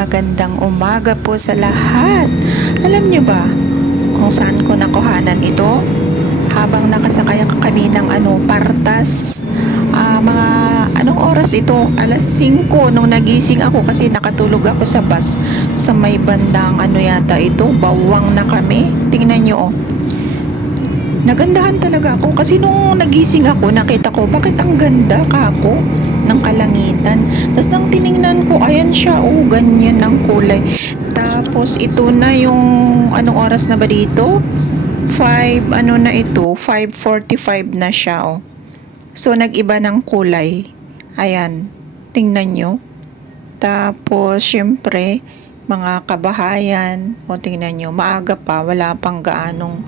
Magandang umaga po sa lahat. Alam nyo ba kung saan ko nakuhanan ito? Habang nakasakay kami ng partas. Mga anong oras ito? Alas 5 nung nagising ako kasi nakatulog ako sa bus sa may bandang yata ito, Bawang na kami. Tingnan nyo oh. Nagandahan talaga ako kasi nung nagising ako, nakita ko bakit ang ganda kako ng kalangitan. Tapos nang tiningnan ko, ayan siya, oh, ganyan ang kulay. Tapos ito na yung anong oras na ba dito? 5 na ito, 5:45 na siya, oh. So nag-iba ng kulay. Ayan, tingnan nyo. Tapos syempre, mga kabahayan, o tingnan nyo, maaga pa, wala pang gaanong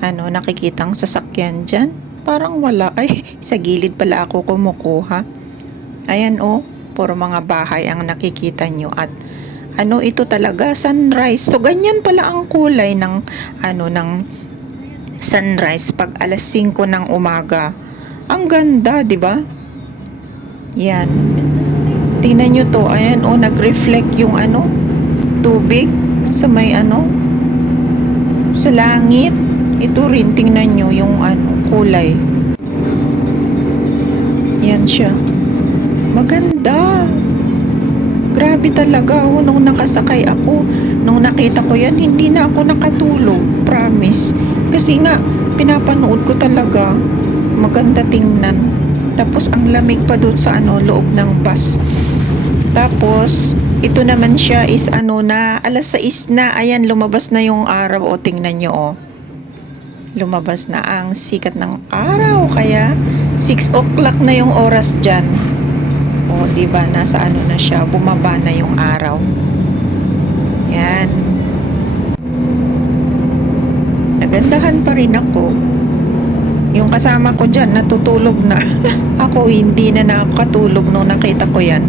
nakikitang sasakyan dyan. Parang wala. Ay, sa gilid pala ako kumukuha. Ayan oh, puro mga bahay ang nakikita nyo. At ito talaga, sunrise. So, ganyan pala ang kulay ng ng sunrise pag alas 5 ng umaga. Ang ganda, di ba? Yan. Tingnan nyo to. Ayan oh, nag-reflect yung tubig sa may sa langit. Ito rin, tingnan nyo yung kulay. Yan siya. Maganda. Grabe talaga. Nung nakasakay ako, nung nakita ko yan, hindi na ako nakatulog. Promise. Kasi nga, pinapanood ko talaga. Maganda tingnan. Tapos, ang lamig pa doon sa loob ng bus. Tapos, ito naman siya is na, alas 6 na. Ayan, lumabas na yung araw. O, tingnan nyo, lumabas na ang sikat ng araw, kaya 6 o'clock na yung oras dyan. O, diba, nasa na siya, bumaba na yung araw. Yan. Nagandahan pa rin ako. Yung kasama ko dyan, natutulog na. Ako, hindi na nakatulog nung nakita ko yan.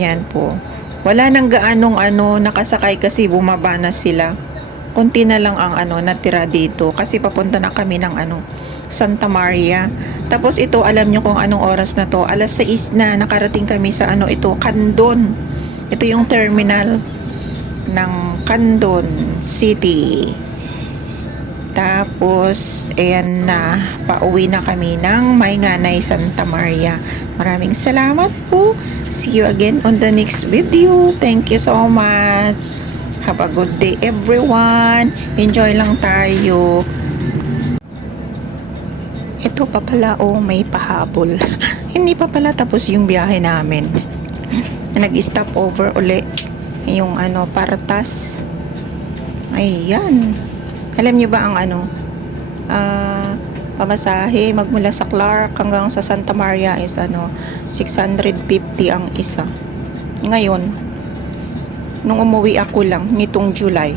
Yan po. Wala nang gaanong nakasakay kasi bumaba na sila. Konti na lang ang natira dito kasi papunta na kami ng Santa Maria. Tapos ito, alam nyo kung anong oras na to, alas 6 na, nakarating kami sa ito, Candon. Ito yung terminal ng Candon City. Tapos ayan na, pauwi na kami ng Maynganay, Santa Maria. Maraming salamat po. See you again on the next video. Thank you so much. Have a good day everyone. Enjoy lang tayo. Ito pa pala may pahabol. Hindi pa pala tapos yung biyahe namin. Nag-stop over uli yung Partas. Ayan. Alam niyo ba ang pamasahe magmula sa Clark hanggang sa Santa Maria is 650 ang isa. Ngayon, nung umuwi ako lang nitong July,